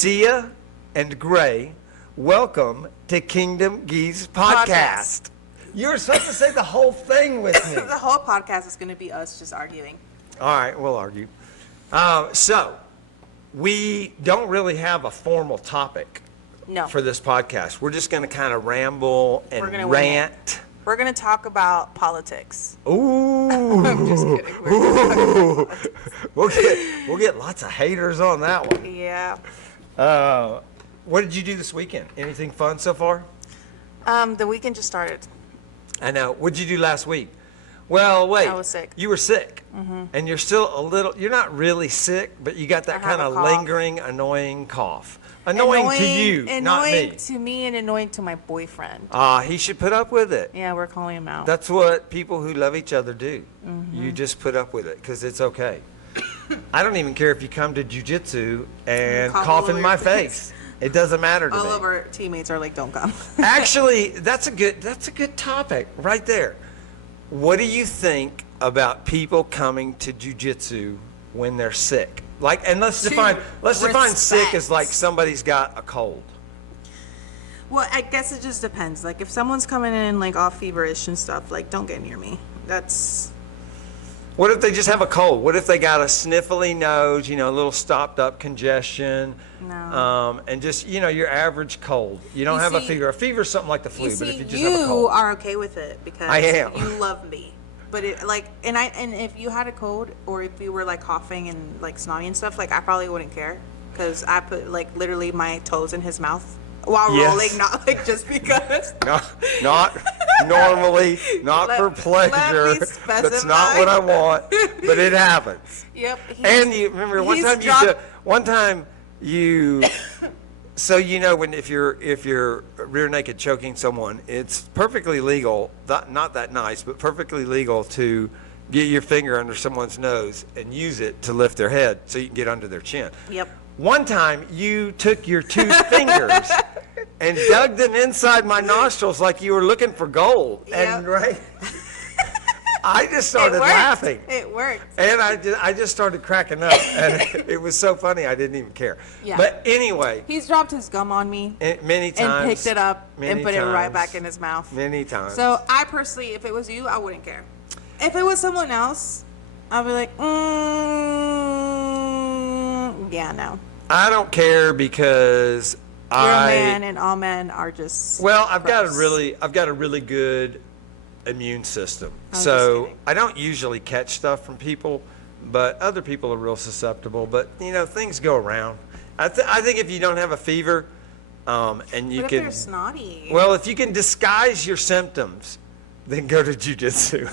Sia and Gray, welcome to Kingdom Geese Podcast. You were supposed to say the whole thing with me. The whole podcast is going to be us just arguing. All right, we'll argue. So, we don't really have a formal topic for this podcast. We're just going to kind of ramble and rant. We're going to talk about politics. Ooh. I'm just kidding. We'll We'll get lots of haters on that one. Yeah. What did you do this weekend? Anything fun so far? The weekend just started. I know. What did you do last week? Well, wait. I was sick. You were sick. Mm-hmm. And you're still a little, you're not really sick, but you got that kind of lingering, annoying cough. Annoying to you, not me. Annoying to me and annoying to my boyfriend. He should put up with it. Yeah, we're calling him out. That's what people who love each other do. Mm-hmm. You just put up with it because it's okay. I don't even care if you come to Jiu-Jitsu and cough in my face. It doesn't matter to me. All of our teammates are like, don't come. Actually, that's a good topic right there. What do you think about people coming to Jiu-Jitsu when they're sick? Like, and let's define sick as like somebody's got a cold. Well, I guess it just depends. Like, if someone's coming in like all feverish and stuff, like, don't get near me. What if they just have a cold? What if they got a sniffly nose, a little stopped up congestion? No. And just, your average cold. You don't have a fever. A fever is something like the flu, but if you just have a cold. You are okay with it because I am. You love me. But and if you had a cold or if you were like coughing and like snotty and stuff, like I probably wouldn't care because I put like literally my toes in his mouth while rolling, not like just because. Not normally, not for pleasure. That's not what I want, but it happens. Yep. And you remember one time you. So when if you're rear naked choking someone, it's perfectly legal, not that nice, but perfectly legal to get your finger under someone's nose and use it to lift their head so you can get under their chin. Yep. One time you took your two fingers and dug them inside my nostrils like you were looking for gold. Yep. And I just started laughing. It worked. And I just started cracking up. And it was so funny, I didn't even care. Yeah. But anyway. He's dropped his gum on me. Many times. And picked it up and put it right back in his mouth. Many times. So I personally, if it was you, I wouldn't care. If it was someone else, I'd be like, yeah, no. I don't care because you're a man and all men are just I've got a really good immune system. So I don't usually catch stuff from people, but other people are real susceptible. But things go around. I think if you don't have a fever, and you but can, if they're snotty. Well, if you can disguise your symptoms, then go to Jiu-Jitsu.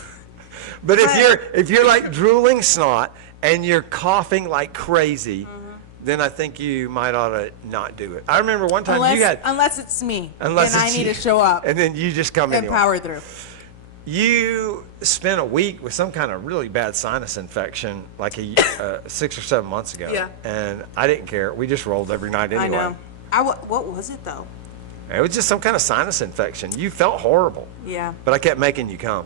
But if you're like drooling snot and you're coughing like crazy, then I think you might ought to not do it. I remember one time unless it's me, and I need to show up, and then you just come in and power through. You spent a week with some kind of really bad sinus infection like 6 or 7 months ago. Yeah. And I didn't care. We just rolled every night anyway. I know. What was it, though? It was just some kind of sinus infection. You felt horrible. Yeah. But I kept making you come.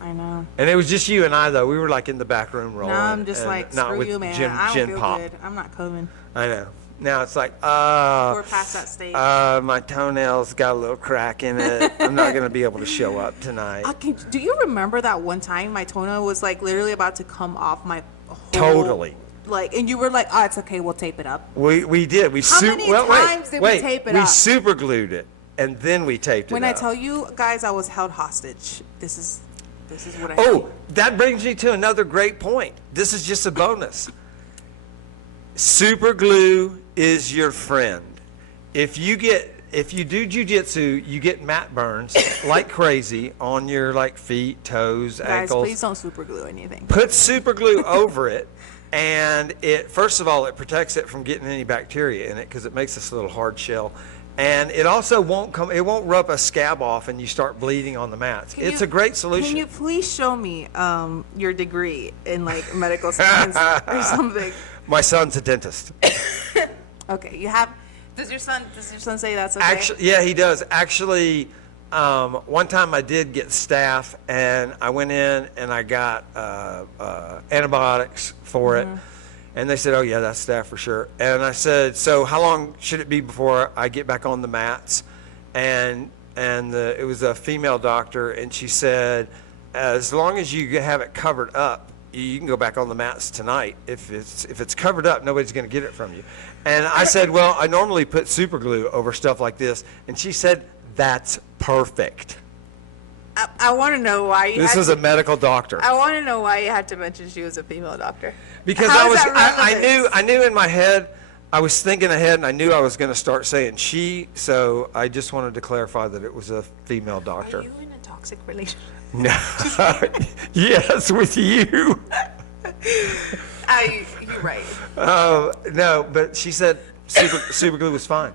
I know. And it was just you and I, though. We were like in the back room rolling. Now I'm just like, screw you, man. I don't feel good. I'm not coming. I know. Now it's like, we're past that stage. My toenails got a little crack in it. I'm not going to be able to show up tonight. Do you remember that one time my toenail was like literally about to come off my whole... Totally. Like, and you were like, oh, it's okay, we'll tape it up. We did. How many times did we tape it up? We super glued it, and then we taped it up. When I tell you, guys, I was held hostage. This is what I that brings me to another great point. This is just a bonus. Super glue is your friend. If you do jiu-jitsu, you get mat burns like crazy on your feet, toes, ankles. Guys, please don't super glue anything. Put super glue over it, and first of all, it protects it from getting any bacteria in it because it makes this little hard shell. And it also won't rub a scab off and you start bleeding on the mats. It's a great solution. Can you please show me your degree in medical science or something? My son's a dentist. Okay, you have. Does your son say that's okay? Actually, yeah, he does. Actually, one time I did get staph, and I went in and I got antibiotics for it, And they said, oh, yeah, that's staff for sure. And I said, so how long should it be before I get back on the mats? And it was a female doctor, and she said, as long as you have it covered up, you can go back on the mats tonight. If it's covered up, nobody's going to get it from you. And I said, well, I normally put super glue over stuff like this. And she said, that's perfect. I want to know why you. This was a medical doctor. I want to know why you had to mention she was a female doctor. Because I knew in my head, I was thinking ahead, and I knew I was going to start saying she. So I just wanted to clarify that it was a female doctor. Are you in a toxic relationship? No. Yes, with you. You're right. No, but she said super glue was fine.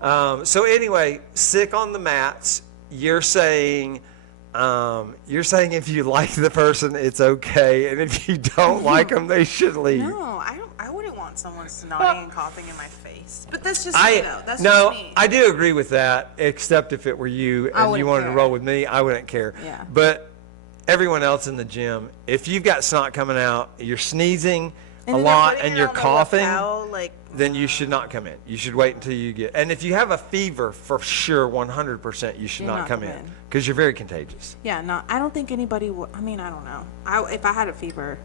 So anyway, sick on the mats. You're saying if you like the person, it's okay, and if you don't like them, they should leave. No, I wouldn't want someone snotting and coughing in my face. But that's just me, though. That's no, just me. I do agree with that, except if it were you and you wanted to roll with me, I wouldn't care. Yeah. But everyone else in the gym, if you've got snot coming out, you're sneezing a lot, and you're coughing, then you should not come in. You should wait until you get. And if you have a fever, for sure, 100%, you should not come in because you're very contagious. Yeah, no, I don't think anybody would. I mean, I don't know. If I had a fever,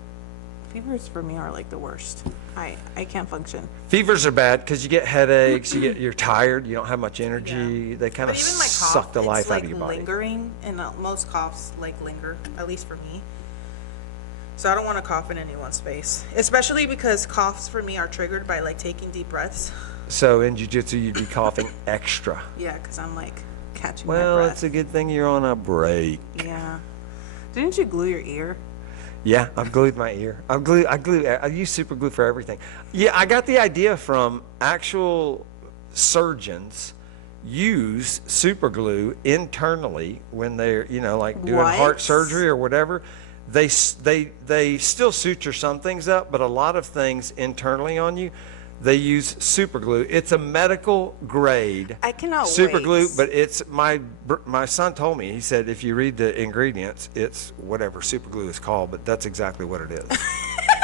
fevers for me are like the worst. I can't function. Fevers are bad because you get headaches. You're tired. You don't have much energy. Yeah. They kind of suck the life out of your body. Lingering, and most coughs linger, at least for me. So I don't want to cough in anyone's face, especially because coughs for me are triggered by taking deep breaths. So in jiu-jitsu, you'd be coughing extra. Yeah, because I'm catching my breath. Well, it's a good thing you're on a break. Yeah. Didn't you glue your ear? Yeah, I've glued my ear. I use super glue for everything. Yeah, I got the idea from actual surgeons use super glue internally when they're, doing heart surgery or whatever. They still suture some things up, but a lot of things internally on you, they use super glue. It's a medical grade. I cannot super wait. glue, but it's my son told me. He said if you read the ingredients, it's whatever super glue is called, but that's exactly what it is.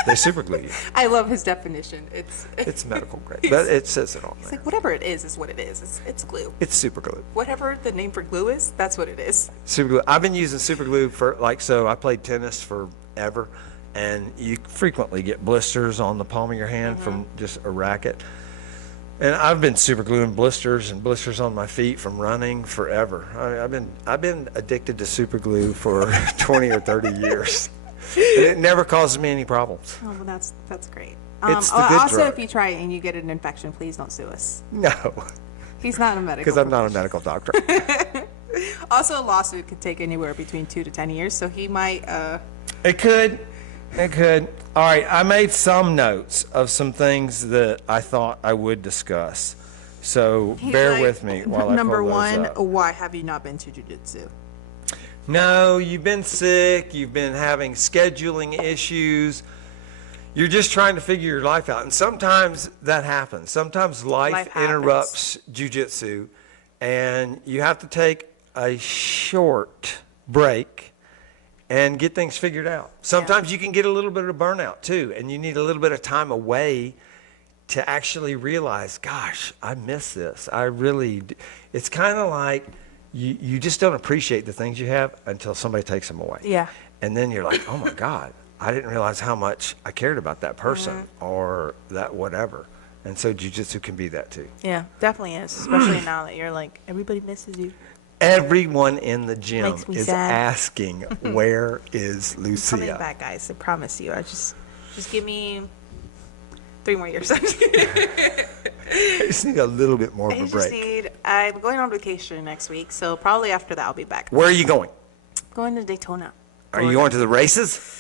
They super glue you. I love his definition. It's medical grade, but it says it on there. It's whatever it is what it is. It's glue. It's super glue. Whatever the name for glue is, that's what it is. Super glue. I've been using super glue for so I played tennis forever, and you frequently get blisters on the palm of your hand from just a racket. And I've been super gluing blisters and blisters on my feet from running forever. I've been addicted to super glue for 20 or 30 years. And it never causes me any problems. Oh, well, that's great. It's the good also, drug. if you try it and you get an infection, please don't sue us. No. He's not a medical. Because I'm not a medical doctor. Also, a lawsuit could take anywhere between 2 to 10 years, so he might. It could. All right, I made some notes of some things that I thought I would discuss. So bear with me while I Number pull those one, up. why have you not been to jiu-jitsu? No, you've been sick. You've been having scheduling issues. You're just trying to figure your life out. And sometimes that happens. Sometimes life interrupts jiu-jitsu, and you have to take a short break and get things figured out. Sometimes you can get a little bit of burnout too, and you need a little bit of time away to actually realize, gosh, I miss this. It's kind of like you just don't appreciate the things you have until somebody takes them away. Yeah. And then you're like, oh my God, I didn't realize how much I cared about that person or that whatever. And so jiu-jitsu can be that too. Yeah, definitely is, especially now that you're everybody misses you. Everyone in the gym is sad. asking, where is Lucia? Coming back, guys. I promise you. Just give me 3 more years. I just need a little bit more of a break. I'm going on vacation next week, so probably after that I'll be back. Where are you going? Going to Daytona. Are you going to the races?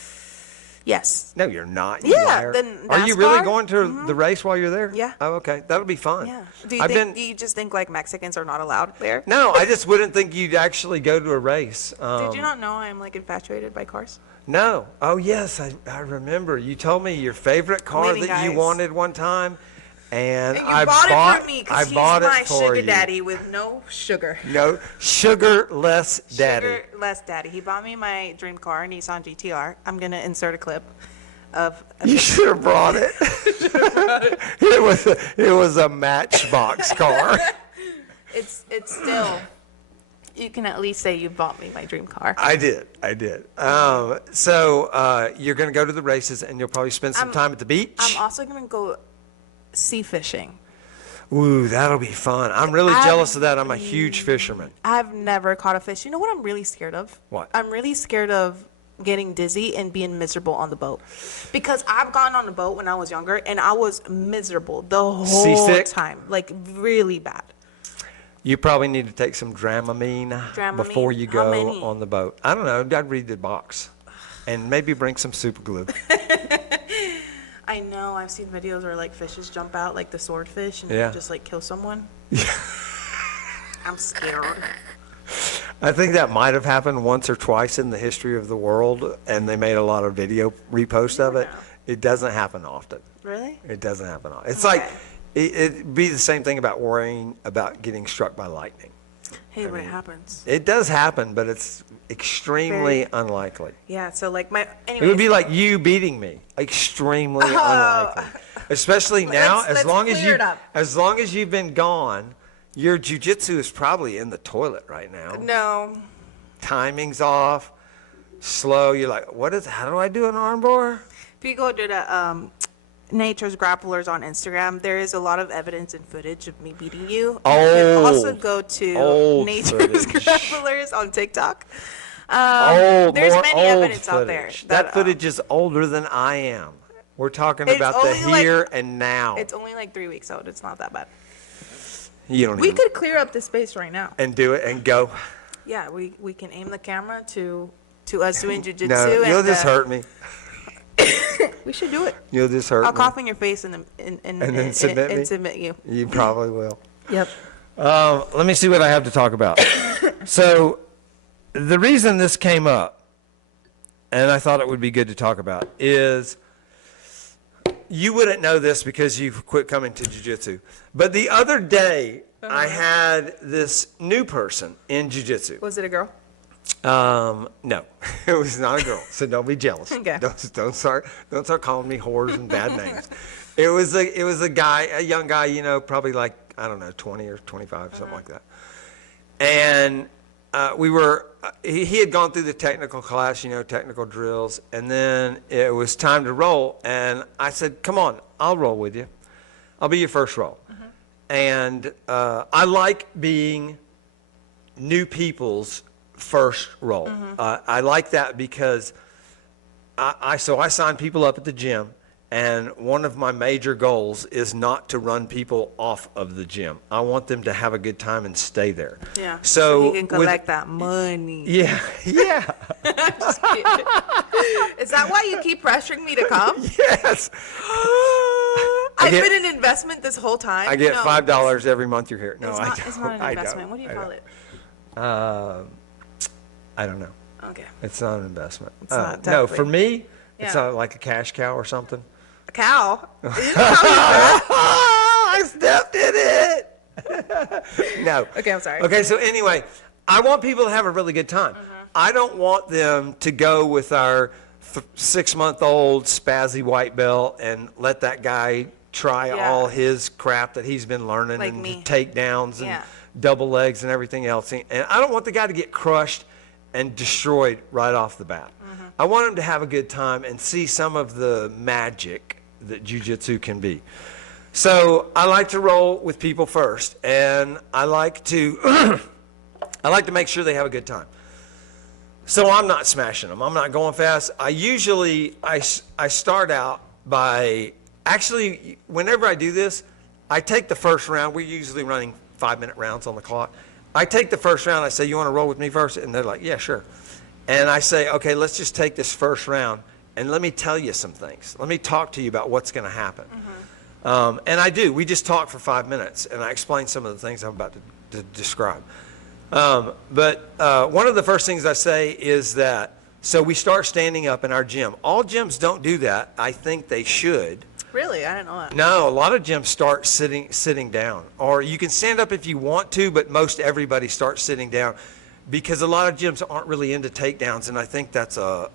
Yes. No, you're not. You Yeah. liar. Are you really going to the race while you're there? Yeah. Oh, okay. That'll be fun. Yeah. Do you just think Mexicans are not allowed there? No, I just wouldn't think you'd actually go to a race. Did you not know I'm infatuated by cars? No. Oh, yes. I remember. You told me your favorite car that you wanted one time. And you bought it for me because he's my sugar you. daddy with no sugar. No, sugar-less daddy. Sugar-less daddy. He bought me my dream car, a Nissan GTR. I'm going to insert a clip. You should have brought it. It was a Matchbox car. It's still. You can at least say you bought me my dream car. I did. So you're going to go to the races, and you'll probably spend some time at the beach. I'm also going to go sea fishing. Ooh, that'll be fun. I'm really jealous of that. I'm a huge fisherman. I've never caught a fish. You know what I'm really scared of? What? I'm really scared of getting dizzy and being miserable on the boat. Because I've gone on a boat when I was younger, and I was miserable the whole Seasick? time. Like, really bad. You probably need to take some Dramamine before you How go many? on the boat. I don't know. I'd read the box. And maybe bring some super glue. I know. I've seen videos where, like, fishes jump out, like the swordfish, and just, like, kill someone. I'm scared. I think that might have happened once or twice in the history of the world, and they made a lot of video reposts of it. know. It doesn't happen often. Really? It doesn't happen often. It's Okay. like, it'd be the same thing about worrying about getting struck by lightning. Hey, but it happens. It does happen, but it's extremely Very- unlikely. Yeah, so, like, It anyways. would be like you beating me. Extremely unlikely. Especially now, Let's clear it up. as long as you've been gone, your jiu-jitsu is probably in the toilet right now. No. Timing's off, slow. You're like, how do I do an armbar? If you go to the Nature's Grapplers on Instagram, there is a lot of evidence and footage of me beating you. You can also go to Old Nature's footage. Grapplers on TikTok. There's there's many evidence out there. That footage is older than I am. We're talking It's about the only like- here and now. It's only like 3 weeks old. It's not that bad. You don't We even could clear up the space right now. and do it and go. Yeah, we can aim the camera to us doing jujitsu. No, you'll and, just hurt me. We should do it. You'll just hurt I'll me. cough in your face and then submit me? submit you. You probably will. Yep. Let me see what I have to talk about. So, the reason this came up, and I thought it would be good to talk about, is you wouldn't know this because you've quit coming to jiu-jitsu. But the other day, I had this new person in jiu-jitsu. Was it a girl? No, it was not a girl. So don't be jealous. Okay. Don't start calling me whores and bad names. It was a guy, a young guy, probably like, I don't know, 20 or 25, something like that. And he had gone through the technical class, technical drills, and then it was time to roll. And I said, come on, I'll roll with you. I'll be your first roll. And I like being new people's first roll. I like that because I sign people up at the gym, and one of my major goals is not to run people off of the gym. I want them to have a good time and stay there. Yeah. So you can collect that money. Yeah. Just kidding. Is that why you keep pressuring me to come? Yes. I've been an investment this whole time. I get $5 every month you're here. No, It's I not, don't. it's not an I investment. don't. What do you I call don't. it? I don't know. Okay. It's not an investment. It's not No, technically. for me, it's Yeah. not like a cash cow or something. A cow? You know how I stepped in it. No. Okay, I'm sorry. Okay, so anyway, I want people to have a really good time. I don't want them to go with our 6-month-old spazzy white belt and let that guy try Yeah. all his crap that he's been learning Like and me. takedowns and Yeah. double legs and everything else. And I don't want the guy to get crushed and destroyed right off the bat. I want him to have a good time and see some of the magic that jiu-jitsu can be. So I like to roll with people first, and I like to make sure they have a good time. So I'm not smashing them. I'm not going fast. I start out by, actually, whenever I do this, I take the first round. We're usually running 5-minute rounds on the clock. I take the first round. I say, you want to roll with me first? And they're like, yeah, sure. And I say, okay, let's just take this first round, and let me tell you some things. Let me talk to you about what's going to happen. And I do. We just talk for 5 minutes, and I explain some of the things I'm about to describe. But one of the first things I say is that, so we start standing up in our gym. All gyms don't do that. I think they should. Really? I didn't know that. No, a lot of gyms start sitting down. Or you can stand up if you want to, but most everybody starts sitting down because a lot of gyms aren't really into takedowns, and I think that's a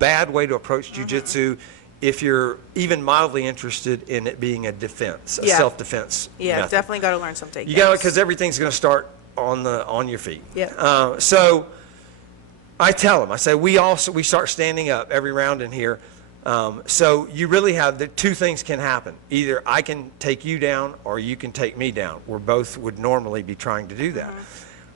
bad way to approach jiu-jitsu if you're even mildly interested in it being a defense, a self-defense method. Definitely got to learn some takedowns. You got to, because everything's going to start on your feet. Yeah. So I tell them, I say, we start standing up every round in here. So you really have the two things can happen. Either I can take you down or you can take me down. We both would normally be trying to do that.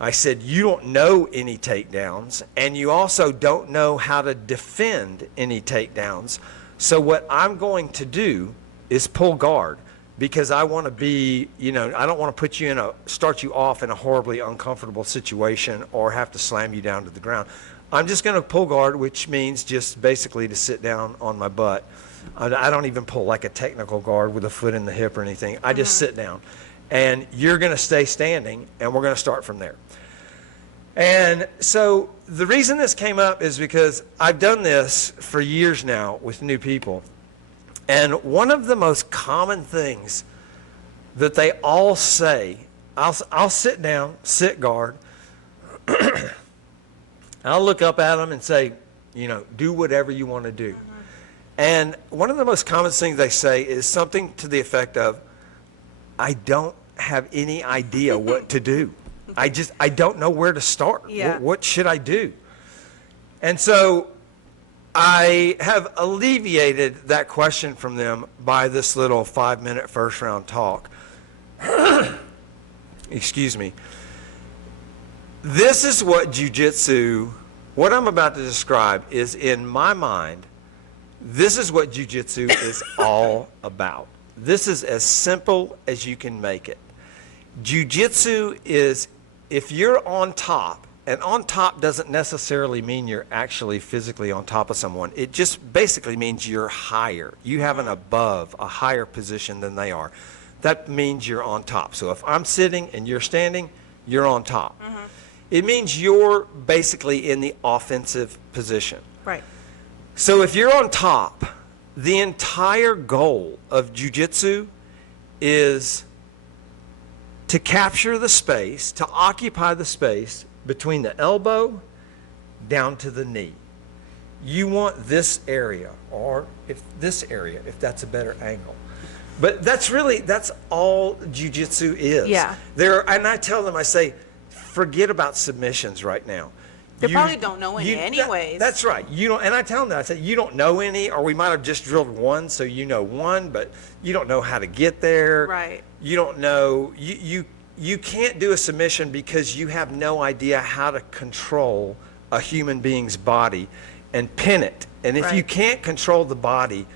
I said, you don't know any takedowns, and you also don't know how to defend any takedowns. So what I'm going to do is pull guard, because I want to be, I don't want to start you off in a horribly uncomfortable situation or have to slam you down to the ground. I'm just going to pull guard, which means just basically to sit down on my butt. I don't even pull like a technical guard with a foot in the hip or anything. I just sit down. And you're going to stay standing, and we're going to start from there. And so the reason this came up is because I've done this for years now with new people. And one of the most common things that they all say, I'll sit down, sit guard. I'll look up at them and say, do whatever you want to do. And one of the most common things they say is something to the effect of, I don't have any idea what to do. I don't know where to start. Yeah. What should I do? And so I have alleviated that question from them by this little 5-minute first round talk. Excuse me. This is what jiu-jitsu, what I'm about to describe is, in my mind, this is what jiu-jitsu is all about. This is as simple as you can make it. Jiu-jitsu is, if you're on top, and on top doesn't necessarily mean you're actually physically on top of someone. It just basically means you're higher. You have a higher position than they are. That means you're on top. So if I'm sitting and you're standing, you're on top. It means you're basically in the offensive position. Right. So if you're on top, the entire goal of jiu-jitsu is to capture the space, to occupy the space between the elbow down to the knee. You want this area, or if that's a better angle. But that's all jiu-jitsu is. Yeah. And I tell them, I say, forget about submissions right now. They probably don't know any anyways. That's right. You don't, and I tell them that. I say, you don't know any, or we might have just drilled one, so you know one, but you don't know how to get there. Right. You don't know. You can't do a submission because you have no idea how to control a human being's body and pin it. And if you can't control the body,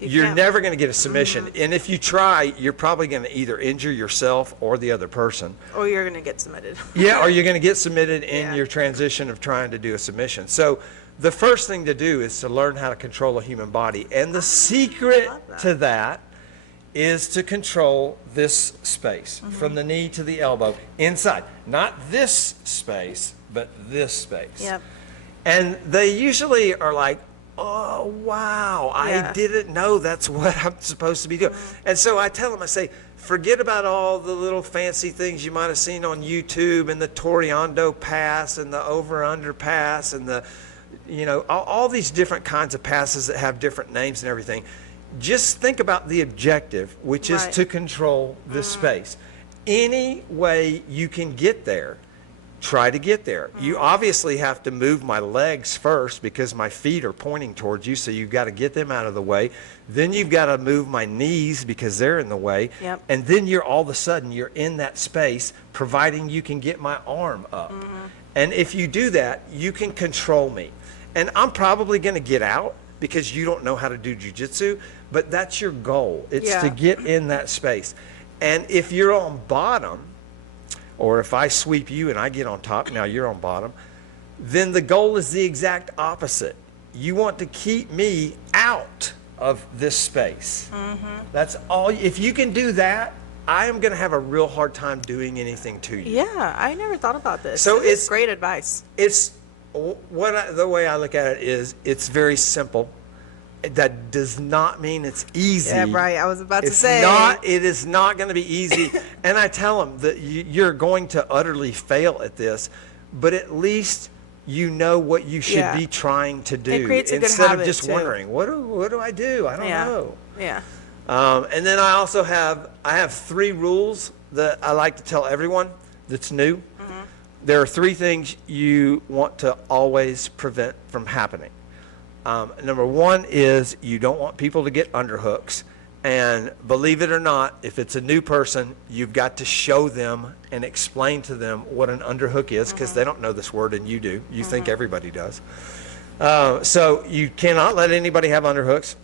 you're never going to get a submission. And if you try, you're probably going to either injure yourself or the other person. Or you're going to get submitted. Or you're going to get submitted in your transition of trying to do a submission. So the first thing to do is to learn how to control a human body. And the secret to that is to control this space from the knee to the elbow inside. Not this space, but this space. Yep. And they usually are like, oh, wow, I didn't know that's what I'm supposed to be doing. And so I tell them, I say, forget about all the little fancy things you might have seen on YouTube and the Toriando pass and the over-under pass and the, all these different kinds of passes that have different names and everything. Just think about the objective, which is to control this space. Any way you can get there, try to get there. You obviously have to move my legs first because my feet are pointing towards you, so you've got to get them out of the way. Then you've got to move my knees because they're in the way. Yep. And then all of a sudden you're in that space, providing you can get my arm up. And if you do that, you can control me. And I'm probably going to get out because you don't know how to do jiu-jitsu, but that's your goal. It's to get in that space. And if you're on bottom, or if I sweep you and I get on top, now you're on bottom, then the goal is the exact opposite. You want to keep me out of this space. That's all. If you can do that, I am going to have a real hard time doing anything to you. Yeah, I never thought about this. So This is great advice. The way I look at it is, it's very simple. That does not mean it's easy. Yeah, right. I was about to say. It is not going to be easy. And I tell them that you're going to utterly fail at this, but at least you know what you should be trying to do. It creates a good instead habit of just too. wondering, what do I do? I don't know. Yeah. And then I also have 3 rules that I like to tell everyone that's new. There are 3 things you want to always prevent from happening. Number 1 is you don't want people to get underhooks. And believe it or not, if it's a new person, you've got to show them and explain to them what an underhook is, because they don't know this word and you do. You think everybody does. So you cannot let anybody have underhooks.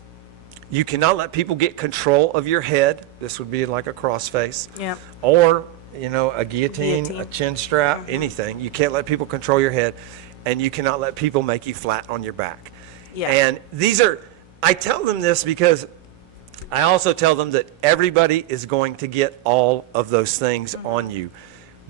You cannot let people get control of your head. This would be like a crossface. Yeah. Or, a guillotine, a chin strap, anything. You can't let people control your head. And you cannot let people make you flat on your back. Yeah. And I tell them this because I also tell them that everybody is going to get all of those things on you.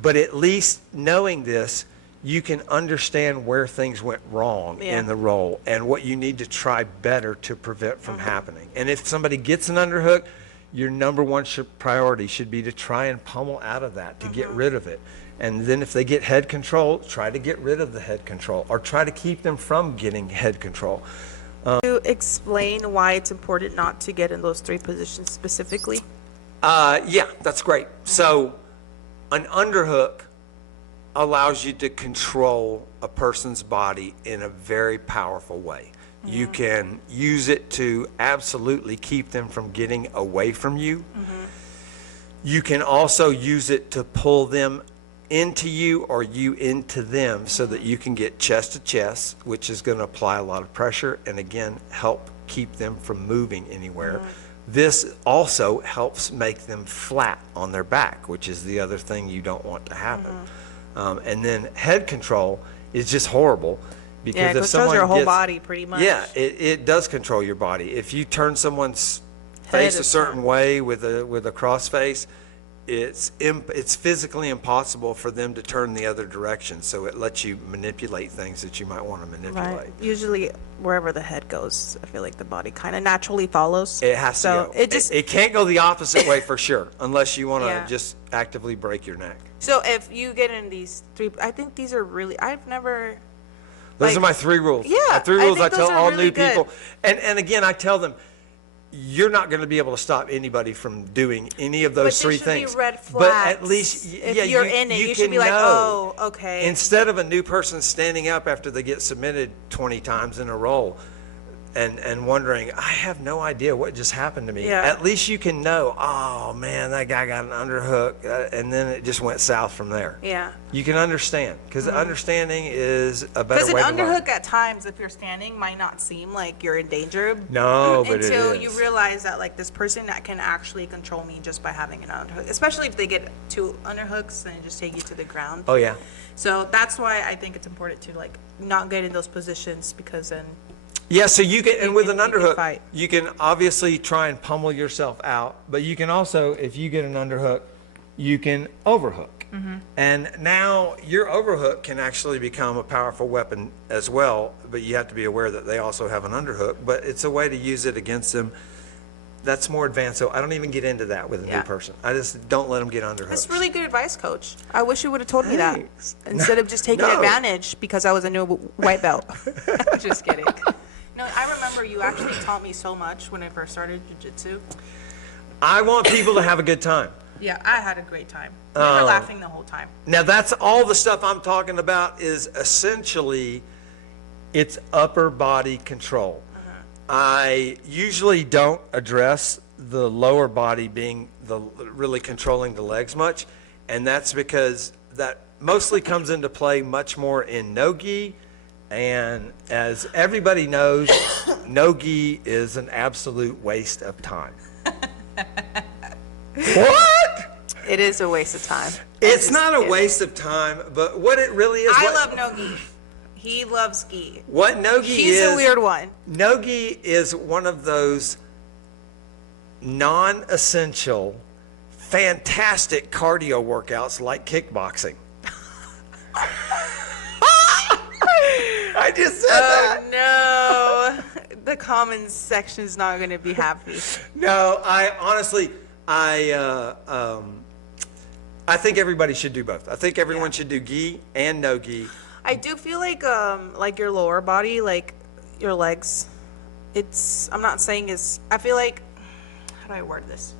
But at least knowing this, you can understand where things went wrong in the roll and what you need to try better to prevent from happening. And if somebody gets an underhook, your number 1 priority should be to try and pummel out of that, to get rid of it. And then if they get head control, try to get rid of the head control or try to keep them from getting head control. To explain why it's important not to get in those 3 positions specifically? Yeah, that's great. So an underhook allows you to control a person's body in a very powerful way. You can use it to absolutely keep them from getting away from you. You can also use it to pull them into you or you into them so that you can get chest to chest, which is going to apply a lot of pressure and again help keep them from moving anywhere. This also helps make them flat on their back, which is the other thing you don't want to happen. And then head control is just horrible because it if someone controls your whole gets, body pretty much. Yeah, it does control your body. If you turn someone's face a certain way with a cross face, it's physically impossible for them to turn the other direction. So it lets you manipulate things that you might want to manipulate. Right. Usually, wherever the head goes, I feel like the body kind of naturally follows. It has to go. It can't go the opposite way for sure, unless you want to just actively break your neck. So if you get in these 3, I think these are really. I've never. Those are my 3 rules. Yeah, my 3 rules I think tell those are all really new good. people, and again I tell them, you're not going to be able to stop anybody from doing any of those 3 things. Be red flags. But at least, if you're in it, you should be like, know. oh, okay. Instead of a new person standing up after they get submitted 20 times in a row and wondering, I have no idea what just happened to me. Yeah. At least you can know, oh man, that guy got an underhook, and then it just went south from there. Yeah. You can understand, because understanding is a better way to Because an learn. underhook at times, if you're standing, might not seem like you're in danger. No, but until it is. you realize that like this person that can actually control me just by having an underhook. Especially if they get 2 underhooks and just take you to the ground. Oh yeah. So that's why I think it's important to like not get in those positions, because then. Yeah, so you can, and with an you can underhook, fight. you can obviously try and pummel yourself out, but you can also, if you get an underhook, you can overhook. And now your overhook can actually become a powerful weapon as well, but you have to be aware that they also have an underhook, but it's a way to use it against them. That's more advanced, so I don't even get into that with a new person. I just don't let them get underhooks. That's really good advice, Coach. I wish you would have told me that Thanks. instead of just taking No. advantage because I was a new white belt. Just kidding. No, I remember you actually taught me so much when I first started jiu-jitsu. I want people to have a good time. Yeah, I had a great time. We were laughing the whole time. Now that's all the stuff I'm talking about is essentially it's upper body control. I usually don't address the lower body being the really controlling the legs much, and that's because that mostly comes into play much more in no-gi, and as everybody knows, no-gi is an absolute waste of time. What? It is a waste of time. It's not a waste of time, but what it really is. I love no-gi. He loves gi. What no-gi is. He's a weird one. No-gi is one of those non-essential, fantastic cardio workouts like kickboxing. I just said that. Oh, no. The comments section is not going to be happy. No, I honestly, I think everybody should do both. I think everyone should do gi and no gi. I do feel like your lower body, like your legs, I'm not saying I feel like, how do I word this?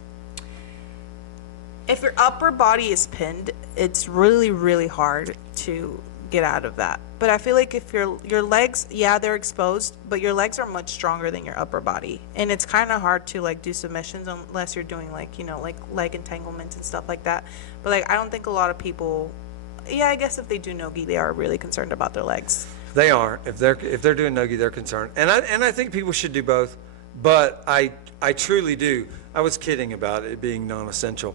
If your upper body is pinned, it's really, really hard to get out of that. But I feel like if your legs, yeah, they're exposed, but your legs are much stronger than your upper body. And it's kind of hard to like do submissions unless you're doing like, like leg entanglements and stuff like that. But like, I don't think a lot of people, yeah, I guess if they do no-gi, they are really concerned about their legs. They are. If they're doing no-gi, they're concerned. And I think people should do both, but I truly do. I was kidding about it being non-essential.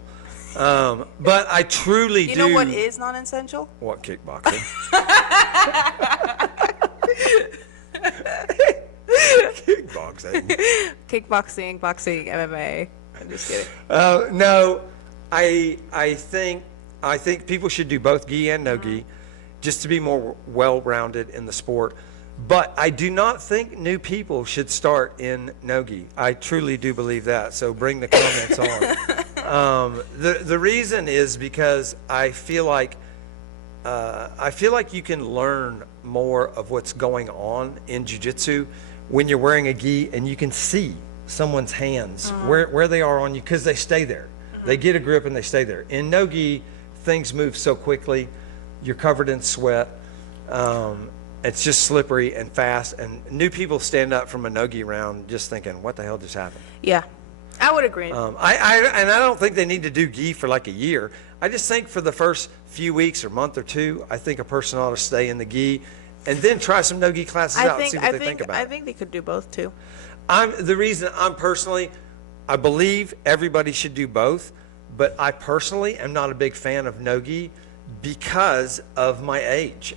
But I truly do. You know what is non-essential? What, kickboxing? Kickboxing, boxing, MMA. I'm just kidding. No, I think people should do both gi and no gi, just to be more well-rounded in the sport. But I do not think new people should start in no gi. I truly do believe that. So bring the comments on. The reason is because I feel like you can learn more of what's going on in jiu-jitsu when you're wearing a gi and you can see someone's hands, where they are on you, because they stay there. They get a grip and they stay there. In no gi, things move so quickly. You're covered in sweat. It's just slippery and fast, and new people stand up from a no-gi round just thinking, what the hell just happened? Yeah, I would agree. I don't think they need to do gi for like a year. I just think for the first few weeks or month or two, I think a person ought to stay in the gi and then try some no-gi classes out and see what they think about it. I think they could do both too. The reason I believe everybody should do both, but I personally am not a big fan of no-gi because of my age.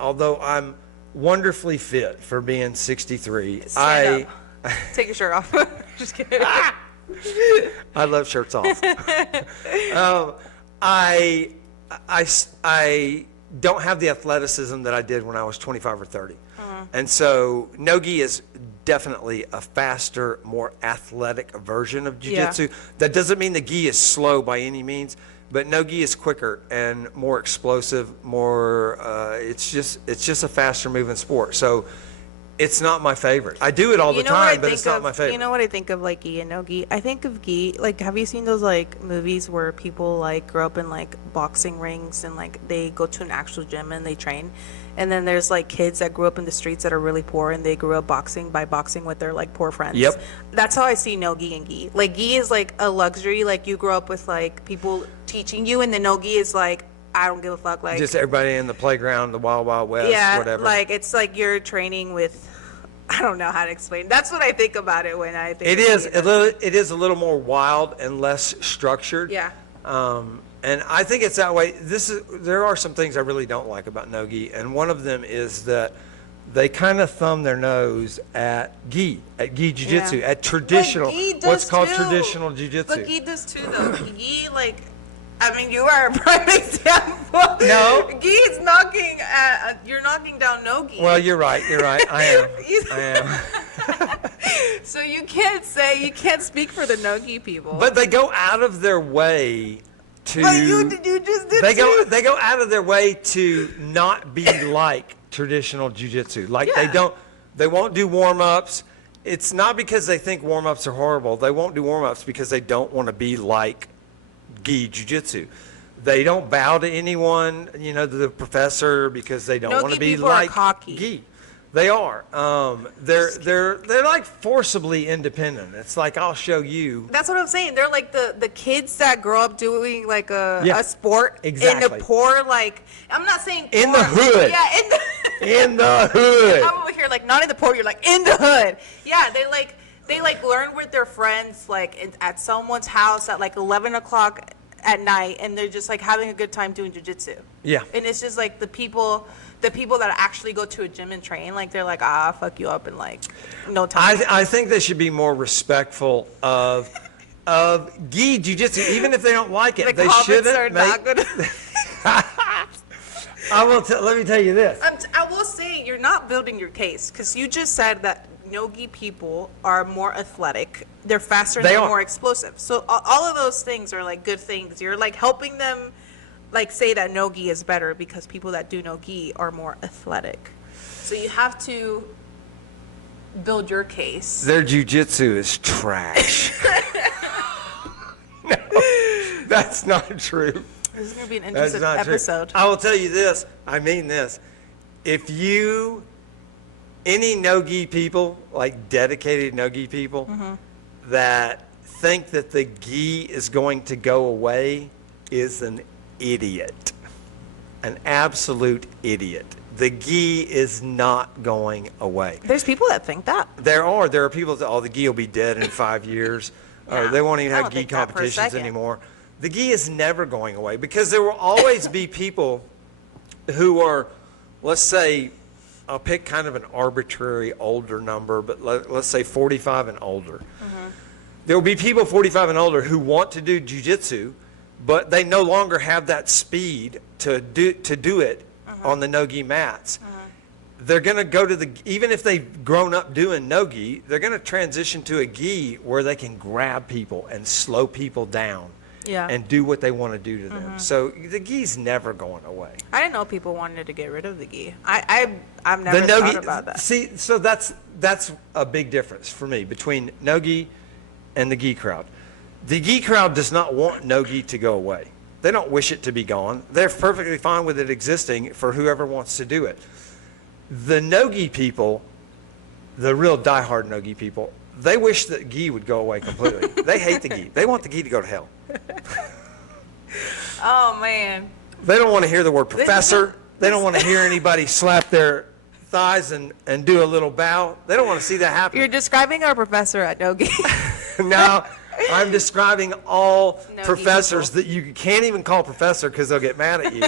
Although I'm wonderfully fit for being 63, Stand up. Take your shirt off. Just kidding. I love shirts off. I don't have the athleticism that I did when I was 25 or 30. And so no-gi is definitely a faster, more athletic version of jiu-jitsu. Yeah. That doesn't mean the gi is slow by any means, but no-gi is quicker and more explosive, it's just a faster moving sport. So it's not my favorite. I do it all the time, but it's not my favorite. You know what I think of like gi and no gi? I think of gi, like, have you seen those like movies where people like grow up in like boxing rings and like they go to an actual gym and they train? And then there's like kids that grew up in the streets that are really poor and they grew up boxing with their like poor friends. Yep. That's how I see no gi and gi. Like gi is like a luxury, like you grow up with like people teaching you, and the no gi is like, I don't give a fuck, like just everybody in the playground, the wild west, whatever. Like it's like you're training with, I don't know how to explain. That's what I think about it when I think it is a little more wild and less structured. Yeah. And I think it's that way. There are some things I really don't like about no-gi, and one of them is that they kind of thumb their nose at gi jiu-jitsu, at traditional, what's called traditional jiu-jitsu. But gi does too, though. Gi, like, I mean, you are a prime example. No. Gi is you're knocking down no-gi. Well, you're right. I am. So you can't speak for the no-gi people. But they go out of their way to. But you just did They too. go out of their way to not be like traditional jiu-jitsu. Like they won't do warm-ups. It's not because they think warm-ups are horrible. They won't do warm-ups because they don't want to be like gi jiu-jitsu. They don't bow to anyone, to the professor, because they don't want to be like gi. They are. They're like forcibly independent. It's like, I'll show you. That's what I'm saying. They're like the kids that grow up doing like a sport exactly. in the poor, like, I'm not saying poor. In the hood. Yeah, in the hood. I'm over here like not in the poor. You're like in the hood. Yeah, they learn with their friends like at someone's house at like 11 o'clock at night, and they're just like having a good time doing jiu-jitsu. Yeah. And it's just like the people that actually go to a gym and train, like they're like, I'll fuck you up in like no time. I think they should be more respectful of gi jiu-jitsu, even if they don't like it. They shouldn't let me tell you this. I will say you're not building your case, because you just said that no-gi people are more athletic. They're faster and they're more explosive. So all of those things are like good things. You're like helping them like say that no gi is better because people that do no gi are more athletic. So you have to build your case. Their jiu-jitsu is trash. No, that's not true. This is going to be an That's interesting not episode. true. I will tell you this. I mean this. If any no-gi people, like dedicated no-gi people, that think that the gi is going to go away is an idiot. An absolute idiot. The gi is not going away. There's people that think that. There are people that, the gi will be dead in 5 years. Or they won't even I have don't gi think that for a competitions second. anymore. The gi is never going away because there will always be people who are, let's say, I'll pick kind of an arbitrary older number, but let's say 45 and older. There will be people 45 and older who want to do jiu-jitsu, but they no longer have that speed to do it on the no-gi mats. They're going to go to even if they've grown up doing no-gi, they're going to transition to a gi where they can grab people and slow people down. Yeah. And do what they want to do to them. So the gi's never going away. I didn't know people wanted to get rid of the gi. I've never thought about that. See, so that's a big difference for me between no-gi and the gi crowd. The gi crowd does not want no-gi to go away. They don't wish it to be gone. They're perfectly fine with it existing for whoever wants to do it. The no-gi people, the real diehard no-gi people, they wish that gi would go away completely. They hate the gi. They want the gi to go to hell. Oh, man. They don't want to hear the word professor. They don't want to hear anybody slap their thighs and do a little bow. They don't want to see that happen. You're describing our professor at no gi. No, I'm describing all No-gi professors that you can't even call professor because they'll get mad at you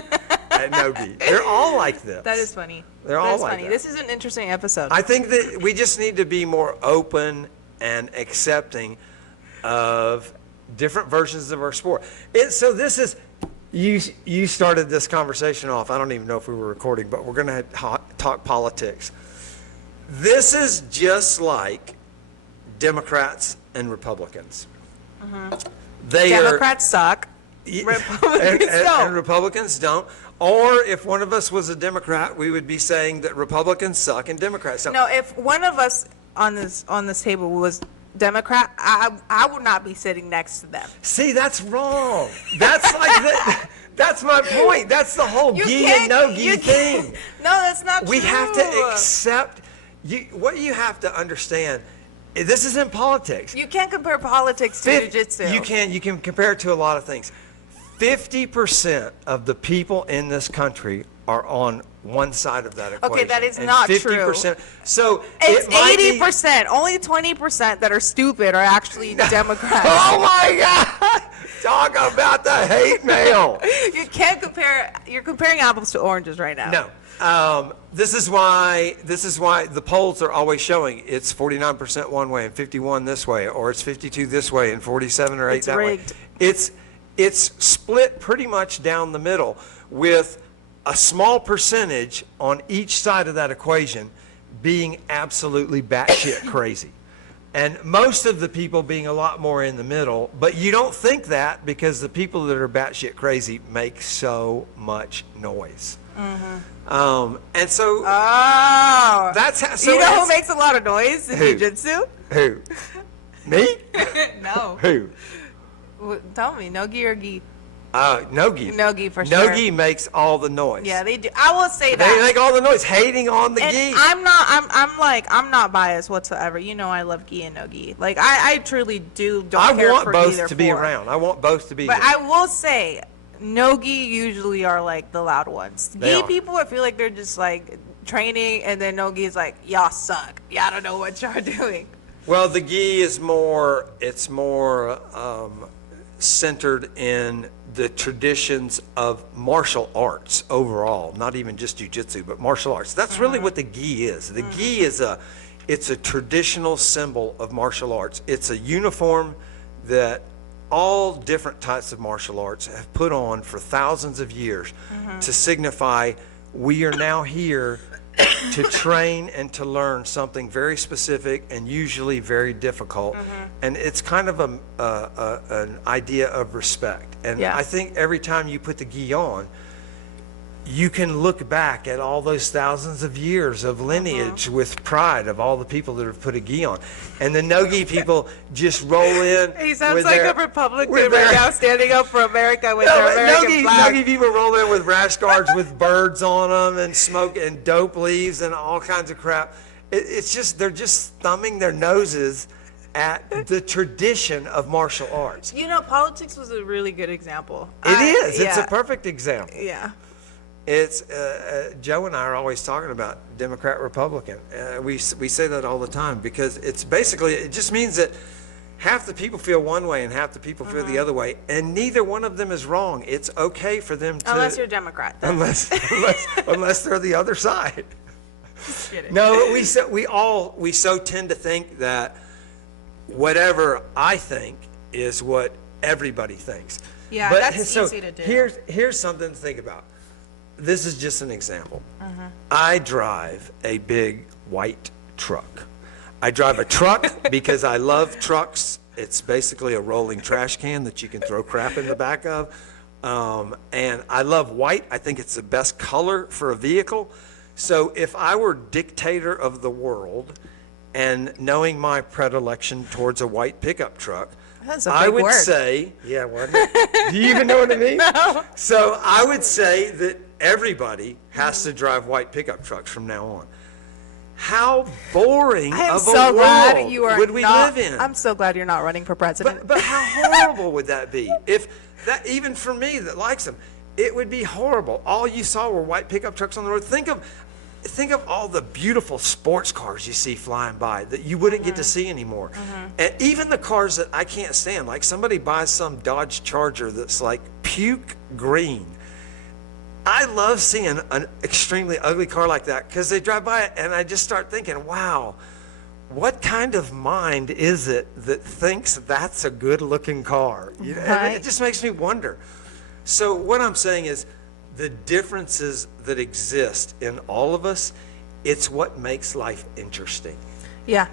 at no-gi. They're all like this. That is funny. They're all like funny. that. This is an interesting episode. I think that we just need to be more open and accepting of different versions of our sport. So this is, you started this conversation off. I don't even know if we were recording, but we're going to talk politics. This is just like Democrats and Republicans. Democrats suck. Republicans don't. And Republicans don't. Or if one of us was a Democrat, we would be saying that Republicans suck and Democrats don't. No, if one of us on this table was Democrat, I would not be sitting next to them. See, that's wrong. That's like that's my point. That's the whole gi and no gi thing. No, that's not true. We have to accept what you have to understand. This is in politics. You can't compare politics to jiu-jitsu. You can compare it to a lot of things. 50% of the people in this country are on one side of that equation. Okay, that is not 50%, true. So It's it might be- 80%. Only 20% that are stupid are actually Democrats. Oh my God! Talk about the hate mail. You can't compare. You're comparing apples to oranges right now. No. This is why the polls are always showing it's 49% one way and 51 this way, or it's 52 this way and 47 or 8 It's that rigged. way. It's split pretty much down the middle with a small percentage on each side of that equation being absolutely batshit crazy. And most of the people being a lot more in the middle, but you don't think that because the people that are batshit crazy make so much noise. And so that's how. So you know that's- who makes a lot of noise in Who? jiu-jitsu? Who? Me? No. Who? Tell me, no gi or gi? No-gi. No-gi for sure. No-gi makes all the noise. Yeah, they do. I will say They that. make all the noise, hating on the And gi. I'm not biased whatsoever. You know I love gi and no gi. Like I truly don't care want for both either to be form. around. I want both to be But there. I will say, no gi usually are like the loud ones. They Gi are. people, I feel like they're just like training, and then no gi is like, y'all suck. Y'all don't know what y'all doing. Well, the gi is more centered in the traditions of martial arts overall, not even just jiu-jitsu, but martial arts. That's really what the gi is. The gi is it's a traditional symbol of martial arts. It's a uniform that all different types of martial arts have put on for thousands of years to signify we are now here to train and to learn something very specific and usually very difficult. And it's kind of an idea of respect. And Yeah. I think every time you put the gi on, you can look back at all those thousands of years of lineage with pride of all the people that have put a gi on. And the no-gi people just roll in. He sounds with like their, a Republican with right their- now, standing up for America with No, their but American flag. no-gi people roll in with rash guards with birds on them and smoke and dope leaves and all kinds of crap. It's just, they're just thumbing their noses at the tradition of martial arts. You know, politics was a really good example. It is. It's yeah. a perfect example. Yeah. It's Joe and I are always talking about Democrat, Republican. We say that all the time because it's basically, it just means that half the people feel one way and half the people feel the other way, and neither one of them is wrong. It's okay for them to, Unless you're Democrat. then. unless they're the other side. Just kidding. No, we so tend to think that whatever I think is what everybody thinks. Yeah, that's easy to do. Here's something to think about. This is just an example. I drive a big white truck. I drive a truck because I love trucks. It's basically a rolling trash can that you can throw crap in the back of. And I love white. I think it's the best color for a vehicle. So if I were dictator of the world and knowing my predilection towards a white pickup truck, That's a I big would word. say, yeah, wasn't it? Do you even know what I mean? No. So I would say that everybody has to drive white pickup trucks from now on. How boring I am of a so glad world you are would we not, live in? I'm so glad you're not running for president. But how horrible would that be? If that, even for me that likes them, it would be horrible. All you saw were white pickup trucks on the road. Think of all the beautiful sports cars you see flying by that you wouldn't get to see anymore. And even the cars that I can't stand, like somebody buys some Dodge Charger that's like puke green. I love seeing an extremely ugly car like that because they drive by it and I just start thinking, wow, what kind of mind is it that thinks that's a good looking car? You know, Right. it just makes me wonder. So what I'm saying is the differences that exist in all of us, it's what makes life interesting. Yeah.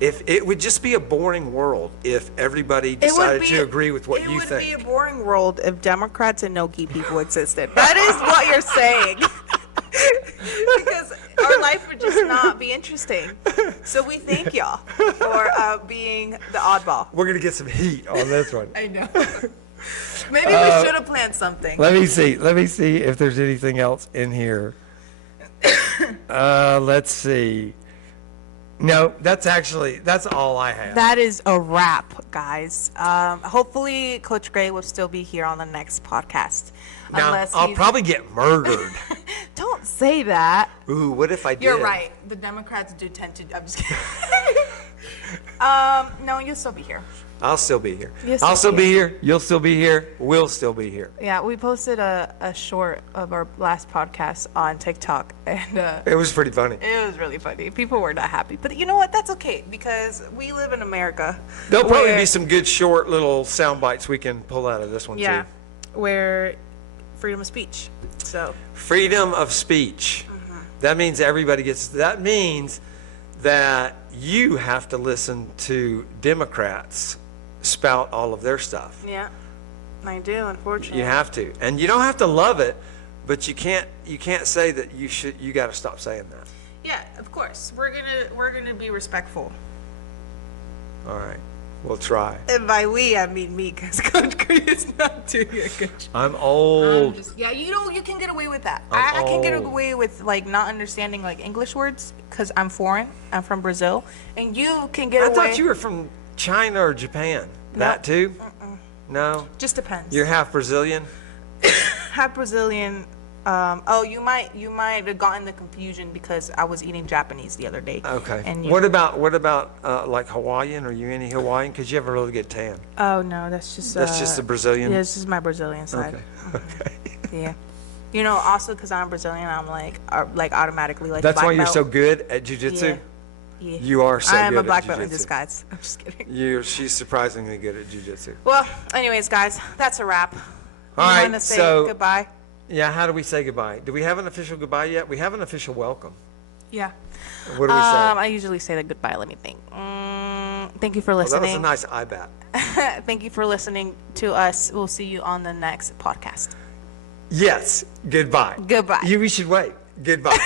If it would just be a boring world if everybody decided to agree with what you It would think. be a boring world if Democrats and no-gi people existed. That is what you're saying. Because our life would just not be interesting. So we thank y'all for being the oddball. We're gonna get some heat on this one. I know. Maybe we should have planned something. Let me see if there's anything else in here. Let's see. No, that's all I have. That is a wrap, guys. Hopefully, Coach Gray will still be here on the next podcast. Now, Unless I'll he's- probably get murdered. Don't say that. Ooh, what if I did? You're right. The Democrats do tend to. I'm just kidding. No, you'll still be here. I'll still be here. You'll still I'll still be be here. You'll still be here. We'll still be here. Yeah, we posted a short of our last podcast on TikTok, and It was pretty funny. it was really funny. People were not happy, but you know what? That's okay because we live in America. There'll probably where- be some good short little sound bites we can pull out of this one Yeah, too. where freedom of speech. So Freedom of speech. That means everybody gets. That means that you have to listen to Democrats spout all of their stuff. yeah, I do. Unfortunately, You have to, and you don't have to love it, but you can't say that you should. You got to stop saying that. Yeah, of course. We're gonna be respectful. All right, we'll try. And by we, I mean me, because Coach Gray is not doing a good job. I'm old. Yeah, you can get away with that. I'm I can get old. away with like not understanding like English words because I'm foreign. I'm from Brazil, and you can get I away. thought you were from China or Japan. That too? No. Just depends. You're half Brazilian. half Brazilian. You might have gotten the confusion because I was eating Japanese the other day. Okay. And What about like Hawaiian? Are you any Hawaiian? Because you have a really good tan. Oh no, that's just. That's just the Brazilian? Yeah, this is my Brazilian side. Okay. Okay. Yeah. You know, also because I'm Brazilian, I'm like automatically like. That's black why you're belt. so good at jiu-jitsu? Yeah. Yeah. You are so I am good a at black belt in jiu-jitsu. disguise. I'm just kidding. She's surprisingly good at jiu-jitsu. Well, anyways, guys, that's a wrap. All right, Want to say so- goodbye? Yeah, how do we say goodbye? Do we have an official goodbye yet? We have an official welcome. Yeah. What do we say? I usually say the goodbye. Let me think. thank you for Well, that was a listening. nice eye bat. Thank you for listening to us. We'll see you on the next podcast. Yes. Goodbye. Goodbye. We should wait. Goodbye.